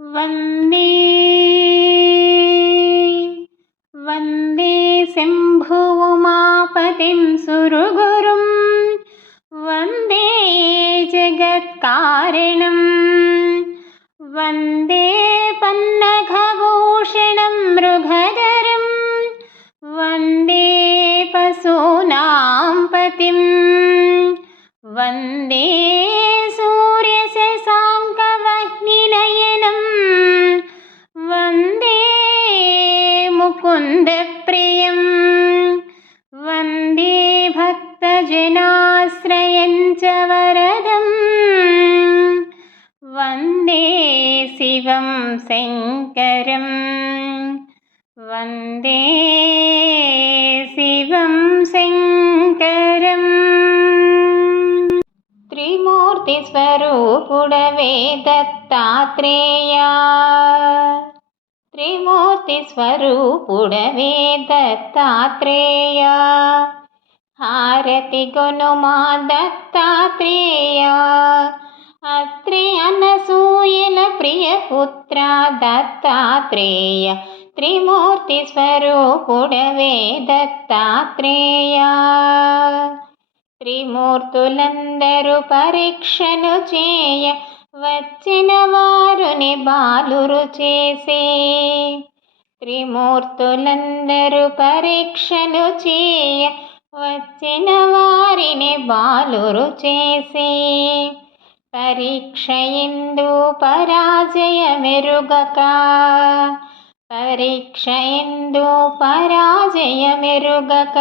वन्दे वन्दे शम्भुमापतिं सुरगुरुं वन्दे जगत्कारणं वन्दे पन्नघभूषणं मृगधरं वन्दे पशूनां पतिं वन्दे ियं वन्दे भक्तजनाश्रयं च वरदम्। वन्दे शिवं शङ्करम्। वन्दे शिवं शङ्करम्। त्रिमूर्तिस्वरूपुडवे दत्तात्रेया। త్రిమూర్తి స్వరూపుడవే దత్తాత్రేయ. హారతి గొనుమా దత్తాత్రేయ. అత్రి అనసూయల ప్రియపుత్ర దత్తాత్రేయ. త్రిమూర్తి స్వరూపుడవే దత్తాత్రేయ. త్రిమూర్తులందరూ పరీక్షను చేయ వచ్చిన వారుని బాలురు చేసే. త్రిమూర్తులందరూ పరీక్షలు చేయ వచ్చిన వారిని బాలురు చేసే. పరీక్ష ఎందు పరాజయ మెరుగక. పరీక్ష ఎందు పరాజయ మెరుగక.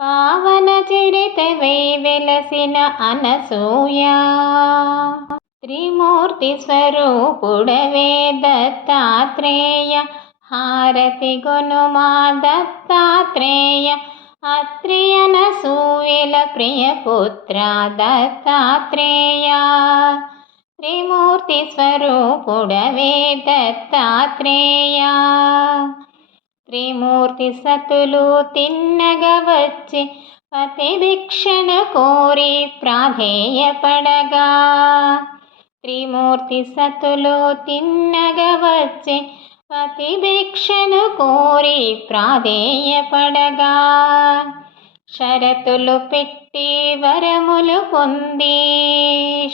పావన చరితవై వెలసిన అనసూయ. త్రిమూర్తి స్వరూపుడవే దత్తాత్రేయ. హారతి గునుమా దత్తాత్రేయ. అత్రియనసూయల ప్రియపుత్ర దత్తాత్రేయ. త్రిమూర్తి స్వరూపుడవే దత్తాత్రేయ. త్రిమూర్తి సతులు తిన్నగా వచ్చి పతిభిక్షణ కోరి ప్రాధేయపడగా. త్రిమూర్తి సతులు తిన్నగా వచ్చి పతిభిక్షను కోరి ప్రాధేయపడగా. షరతులు పెట్టి వరములు పొంది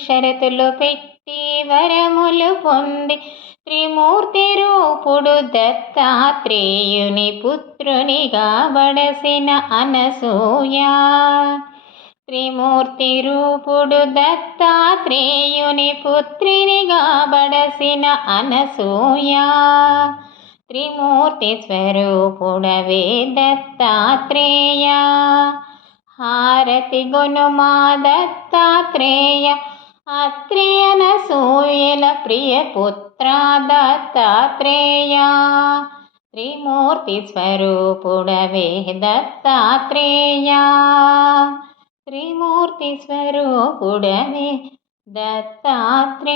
షరతులు పెట్టి వరములు పొంది త్రిమూర్తి రూపుడు దత్తాత్రేయుని పుత్రునిగా బడసిన అనసూయా. త్రిమూర్తి రూపుడు దత్తాత్రేయుని పుత్రినిగా బడసిన అనసూయ. త్రిమూర్తి స్వరూపుడవే దత్తాత్రేయ. హారతి గునుమా దత్తాత్రేయ. ప్రియ ప్రియపుత్ర దత్తాత్రేయ. త్రిమూర్తి స్వరూపుడవే దత్తాత్రేయ. త్రిమూర్తి స్వరూపుడవే దత్తాత్రేయా.